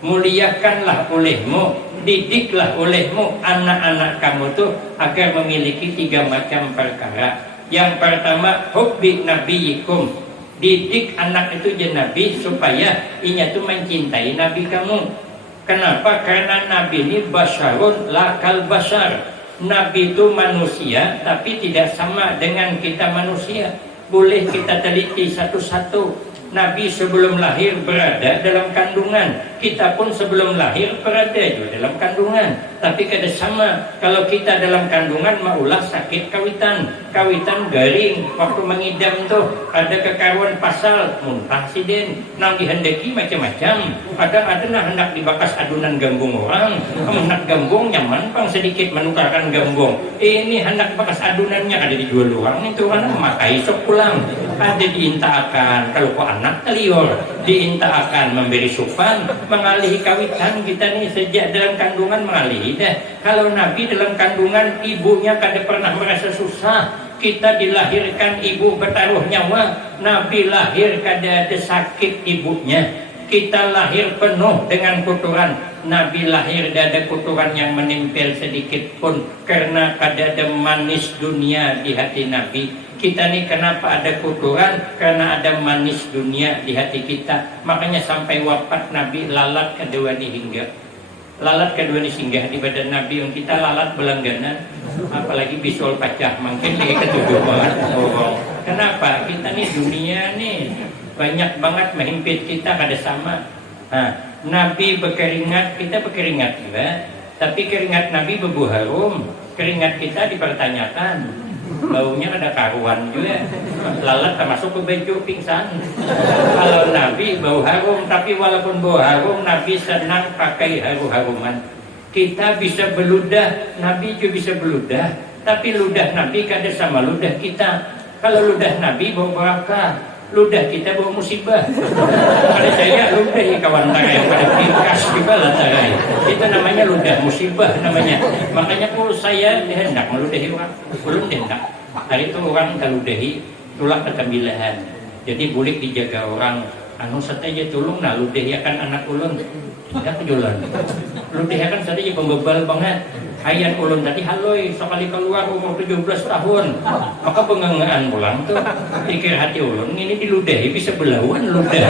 Muliakanlah olehmu, didiklah olehmu anak-anak kamu tuh agar memiliki 3 macam perkara. Yang pertama hubbi nabiyikum, Didik anak itu je Nabi supaya inya tuh mencintai Nabi kamu. Kenapa? Karena Nabi ini basyarun lakal basyar. Nabi itu manusia tapi tidak sama dengan kita manusia. Boleh kita teliti satu-satu. Nabi sebelum lahir berada dalam kandungan. Kita pun sebelum lahir berada juga dalam kandungan. Tapi kada sama. Kalau kita dalam kandungan maulah sakit kawitan. Kawitan garing. Waktu mengidam tuh ada kekaruan pasal. Muntah siden. Nang dihendaki macam-macam. Ada nah hendak dibakas adunan gambung orang. Hendak gambung nyaman pang sedikit menukarkan gambung. Ini hendak bakas adunannya ada dijual orang. Itu kan memakai sok pulang. Ada diintakan. Kalau kok anak liur diintakan memberi supan, mengalihi kawitan kita nih sejak dalam kandungan mengalihi deh. Kalau Nabi dalam kandungan ibunya kada pernah merasa susah. Kita dilahirkan ibu bertaruh nyawa. Nabi lahir kada ada sakit ibunya. Kita lahir penuh dengan kotoran. Nabi lahir tidak ada kotoran yang menempel sedikit pun. Karena kada ada manis dunia di hati Nabi. Kita nih kenapa ada kotoran? Karena ada manis dunia di hati kita. Makanya sampai wafat Nabi lalat kedua hingga. Lalat kedua singgah di badan Nabi. Yang kita lalat berlangganan. Apalagi bisul pacah. Mungkin dia ketujuh banget. Kenapa? Kita nih dunia nih banyak banget menghimpit kita kada sama. Nah, Nabi berkeringat, kita berkeringat juga. Tapi keringat Nabi berbau harum. Keringat kita dipertanyakan. Baunya ada karuan juga. Lalat termasuk ke baju pingsan. Kalau Nabi bau harum, tapi walaupun bau harum Nabi senang pakai harum-haruman. Kita bisa beludah, Nabi juga bisa beludah. Tapi ludah Nabi kada sama ludah kita. Kalau ludah Nabi bau barakah, ludah kita bau musibah. Pada saya ludah ya kawan tarai pada pinkas juga lah tarai. Itu namanya ludah musibah namanya. Makanya kalau saya hendak meludahi orang, belum hendak. Hari itu orang kaludahi tulak ketambilahan. Jadi boleh dijaga orang. Anu saja tulung nah ludahi akan anak ulun. Tidak kejulan. Ludahi akan saja pembebal banget. Hayat ulun tadi haloi sekali keluar umur 17 tahun. Maka pengengaan pulang tuh pikir hati ulun ini diludahi bisa belawan ludah.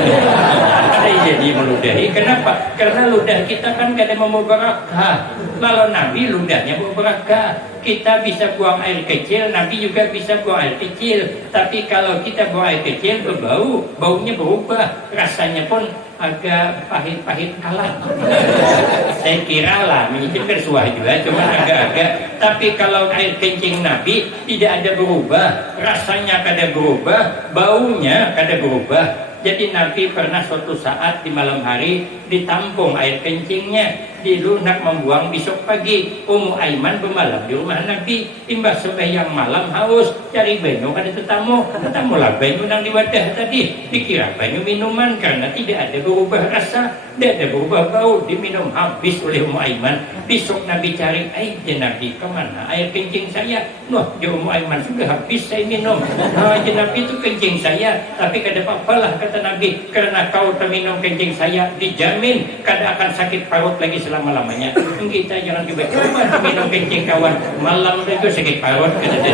Ada jadi meludahi. Kenapa? Karena ludah kita kan kada mau barakah. Kalau Nabi ludahnya mau barakah. Kita bisa buang air kecil, Nabi juga bisa buang air kecil. Tapi kalau kita buang air kecil berbau, baunya berubah, rasanya pun agak pahit-pahit kalah. Saya kira lah menyicipkan suah juga, cuma agak-agak. Tapi kalau air kencing Nabi tidak ada berubah, rasanya kada berubah, baunya kada berubah. Jadi Nabi pernah suatu saat di malam hari ditampung air kencingnya, dilunak membuang besok pagi. Ummu Aiman bermalam di rumah Nabi, timbah sembahyang malam haus, cari banyu kada tetamu lah banyu nang di wadah tadi, dikira banyu minuman karena tidak ada berubah rasa, tidak ada berubah bau, diminum habis oleh Ummu Aiman. Besok Nabi cari, Nabi kemana air kencing saya? Noh, Ummu Aiman sudah habis saya minum. Nabi itu kencing saya, tapi kada apa-apalah kata Nabi, karena kau terminum kencing saya dijamin kada akan sakit parut lagi selama-lamanya. Kita jangan tiba-tiba minum kencing kawan malam itu sakit parut kada ada.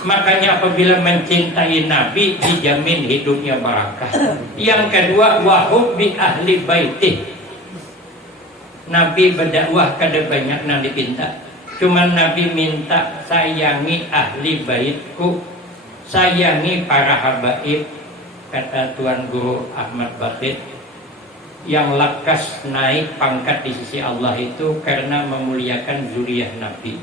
Makanya apabila mencintai Nabi dijamin hidupnya barakah. Yang kedua, wahub bi ahli baitih. Nabi berdakwah kada banyak nang dipinta. Cuma Nabi minta sayangi ahli baitku, sayangi para habaib. Kata Tuan Guru Ahmad Bakir, yang lekas naik pangkat di sisi Allah itu karena memuliakan zuriyah Nabi.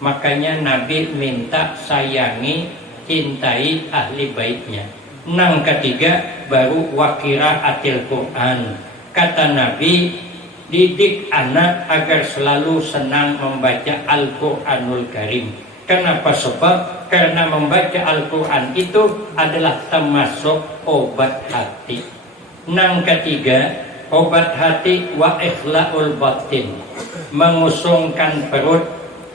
Makanya Nabi minta sayangi, cintai ahli baitnya. Nang ketiga baru wakiraatil Quran. Kata Nabi, didik anak agar selalu senang membaca Al-Quranul Karim. Kenapa? Sebab karena membaca Al-Quran itu adalah termasuk obat hati. Nang ketiga, obat hati wa ikhlaul batin, mengusungkan perut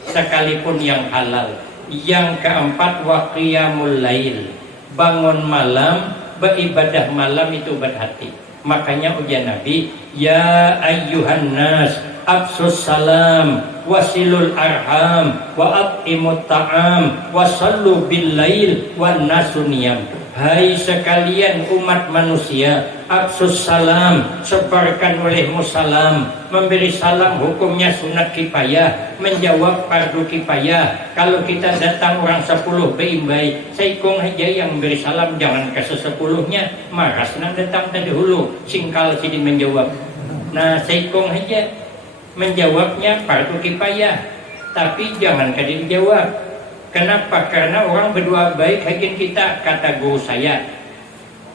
sekalipun yang halal. Yang keempat, wa qiyamul lail, bangun malam, beribadah malam itu obat hati. Makanya ujian Nabi, ya ayyuhan nas absus salam wasilul arham wa at'imut ta'am wasallu bil lail wan nasuniyam. hai sekalian umat manusia, absus salam, sebarkan olehmu salam. Memberi salam hukumnya sunat kifayah, menjawab fardu kifayah. Kalau kita datang orang 10 beimbai, saikong aja yang memberi salam, jangan ke sepuluhnya, maras nang datang tadi hulu, singkal sini menjawab. Nah saikong aja menjawabnya fardu kifayah, tapi jangan kadin jawab. Kenapa? Karena orang berdua baik hakin kita, kata guru saya.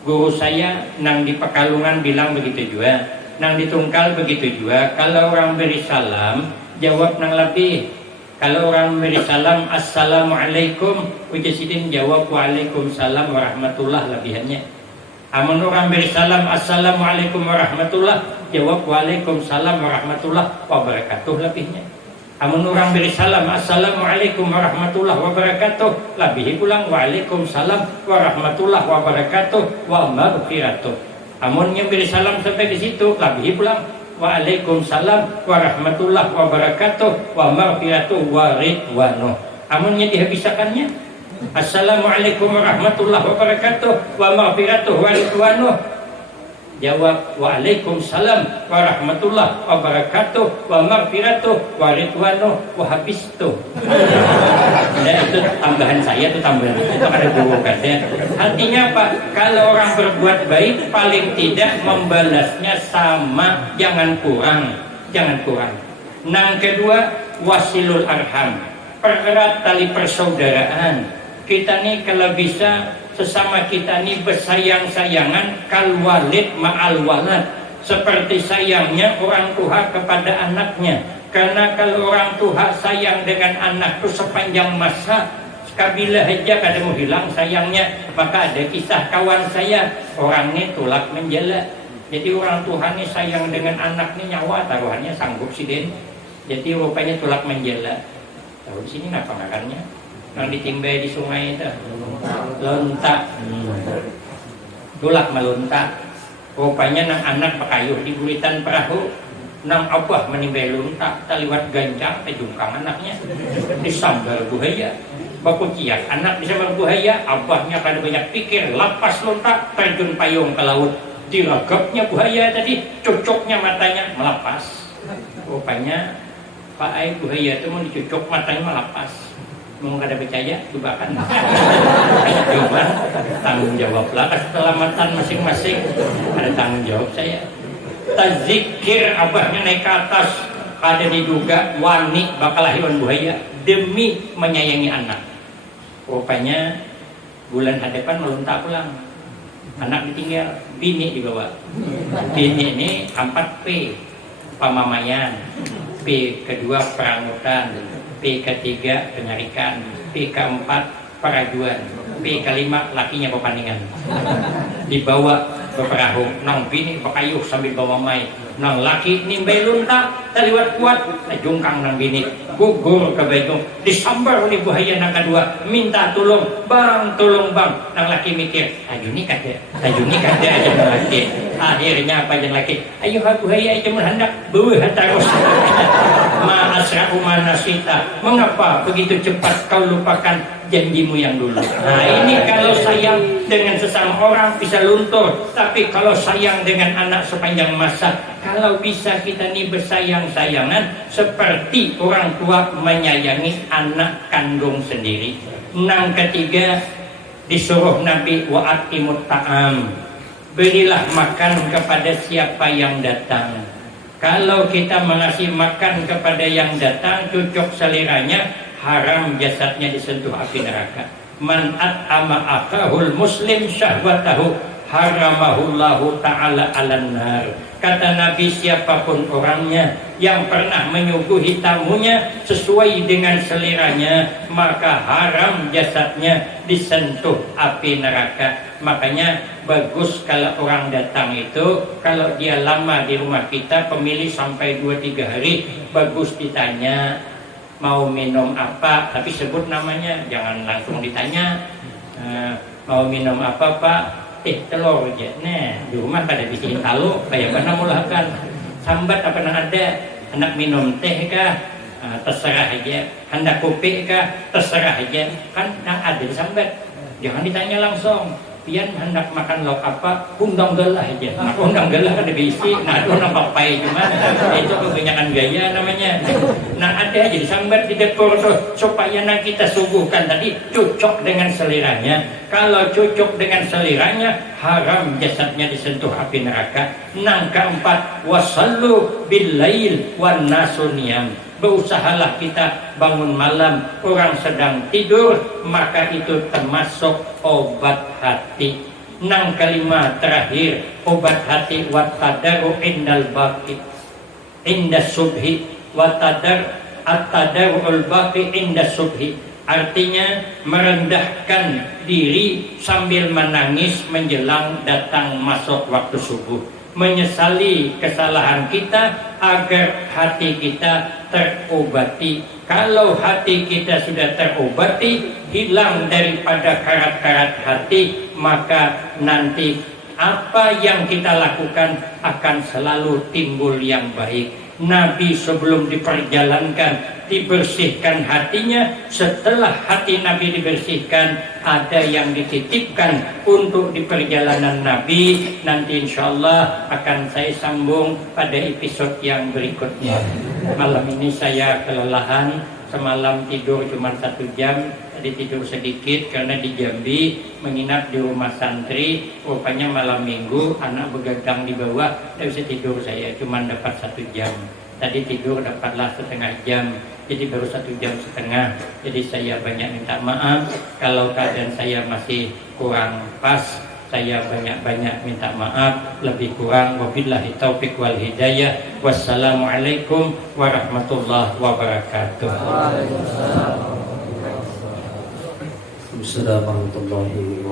Guru saya nang di Pekalongan bilang begitu juga, nang di Tungkal begitu juga. Kalau orang beri salam, jawab nang lebih. Kalau orang beri salam, assalamualaikum, ujasidin jawab waalaikumsalam warahmatullah lebihannya. Amun orang beri salam, assalamualaikum warahmatullah, jawab waalaikumsalam warahmatullah wabarakatuh lebihnya. Amun orang beri salam, assalamualaikum warahmatullah wabarakatuh, lebih pulang waalaikumsalam warahmatullah wabarakatuh wa maghfiratuh. Amun yang beri salam sampai di situ, lebih pulang waalaikumsalam warahmatullah wabarakatuh wa maghfiratuh wa ridwanuh. Amunnya dihabisakannya, assalamualaikum warahmatullah wabarakatuh wa maghfiratuh wa ridwanuh, jawab waalaikumsalam warahmatullah wabarakatuh wa maghfiratuh wa ridwanuh wa habistuh. Nah, itu tambahan saya, itu tambahan itu ada bukannya. Artinya apa? Kalau orang berbuat baik paling tidak membalasnya sama, jangan kurang, jangan kurang. Nang kedua, wasilul arham, pererat tali persaudaraan. Kita nih kalau bisa sesama kita nih bersayang-sayangan, kal walid ma'al walad, seperti sayangnya orang tua kepada anaknya. Karena kalau orang tua sayang dengan anak itu sepanjang masa, kabila aja kada mau hilang sayangnya. Maka ada kisah kawan saya, orangnya tulak menjala. Jadi orang tua nih sayang dengan anaknya, nyawa taruhannya sanggup sih Den. Jadi rupanya tulak menjala. Tahu di sini apa makannya? Yang ditimbai di sungai itu lontak, tulak meluntak. Rupanya nang anak pakayuh di buritan perahu, nang abah menimbai lontak, taliwat gancang jungkang anaknya disambar buaya. Baku ciak anak disambar buaya, abahnya kada banyak pikir, lapas lontak terjun payung ke laut. Diragapnya buaya tadi, cucuknya matanya melapas. Rupanya Pak Ai buaya itu mau dicucuk matanya melapas. Mau kada percaya, coba kan. Coba tanggung jawablah keselamatan masing-masing. Ada tanggung jawab saya. Tazikir abahnya naik ke atas, kada diduga wani bakal lahiran buaya demi menyayangi anak. Rupanya bulan hadapan meluntak pulang. Anak ditinggal, bini dibawa. Bini ini 4P, pamamayan. P kedua perangutan, P ketiga penyarikan, P keempat perajuan, P kelima lakinya pepandingan. Dibawa ke perahu, nang bini pakayuh sambil bawa mai, nang laki nimbai luntak, taliwat kuat, jungkang nang bini, gugur ke baitung, disambar oleh buaya nang kedua, minta tolong bang, nang laki mikir, ayo ni kada aja nang laki. Akhirnya apa yang laki, ayo buaya aja menghendak buah terus. Ma asra'u manasita, mengapa begitu cepat kau lupakan janjimu yang dulu? Nah ini kalau sayang dengan sesama orang bisa luntur, tapi kalau sayang dengan anak sepanjang masa, kalau bisa kita nih bersayang-sayangan seperti orang tua menyayangi anak kandung sendiri. Nang ketiga, disuruh Nabi wa'atimut ta'am, berilah makan kepada siapa yang datang. Kalau kita mengasih makan kepada yang datang, cocok seliranya, haram jasadnya disentuh api neraka. Man at'ama akahul muslim syahwatahu haramahullahu ta'ala alan nar. Kata Nabi, siapapun orangnya yang pernah menyuguhi tamunya sesuai dengan seliranya, maka haram jasadnya disentuh api neraka. Makanya bagus kalau orang datang itu, kalau dia lama di rumah kita, pemilih sampai 2-3 hari, bagus ditanya mau minum apa, tapi sebut namanya, jangan langsung ditanya mau minum apa Pak, telur aja. Nah di rumah pada bisikin talu, kayak mana mulakan sambat apa nang ada, hendak minum teh kah, terserah aja, hendak kopi kah, terserah aja, kan nang ada disambat, jangan ditanya langsung. pian hendak makan lauk apa, undang gelah aja. Nah, undang gelah kan diisi, nah itu nampak pai cuma itu kebanyakan gaya namanya. Nah ada aja disambar di dapur tuh supaya nanti kita suguhkan tadi cocok dengan seleranya. Kalau cocok dengan seleranya, haram jasadnya disentuh api neraka. Nang keempat, wasallu bil lail wan nasu niyam. Berusahalah kita bangun malam, orang sedang tidur, maka itu termasuk obat hati. Nang kelima terakhir, obat hati watadaru indal baqi inda subhi at-tadarul baqi inda subhi. Artinya merendahkan diri sambil menangis menjelang datang masuk waktu subuh. Menyesali kesalahan kita agar hati kita terobati. Kalau hati kita sudah terobati, hilang daripada karat-karat hati, maka nanti apa yang kita lakukan akan selalu timbul yang baik. Nabi sebelum diperjalankan dibersihkan hatinya, setelah hati Nabi dibersihkan ada yang dititipkan untuk di perjalanan Nabi. Nanti insya Allah akan saya sambung pada episode yang berikutnya. Malam ini saya kelelahan, semalam tidur cuma 1 jam, tadi tidur sedikit karena di Jambi menginap di rumah santri. Rupanya malam minggu anak begadang di bawah, tidak bisa tidur saya, cuma dapat 1 jam. Tadi tidur dapatlah setengah jam, jadi baru 1,5 jam. Jadi saya banyak minta maaf kalau keadaan saya masih kurang pas. Saya banyak-banyak minta maaf, lebih kurang wabillahi taufik wal hidayah. Wassalamualaikum warahmatullahi wabarakatuh. Waalaikumsalam warahmatullahi wabarakatuh.